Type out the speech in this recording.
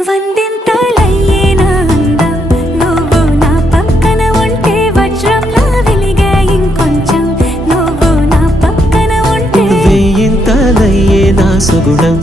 వందింతలయ్యేనా అందం నువ్వు నా పక్కన ఉంటే వజ్రంలా వెలిగే ఇంకొంచెం నువ్వు నా పక్కన ఉంటే వేయింతలయ్యేనా సుగుణం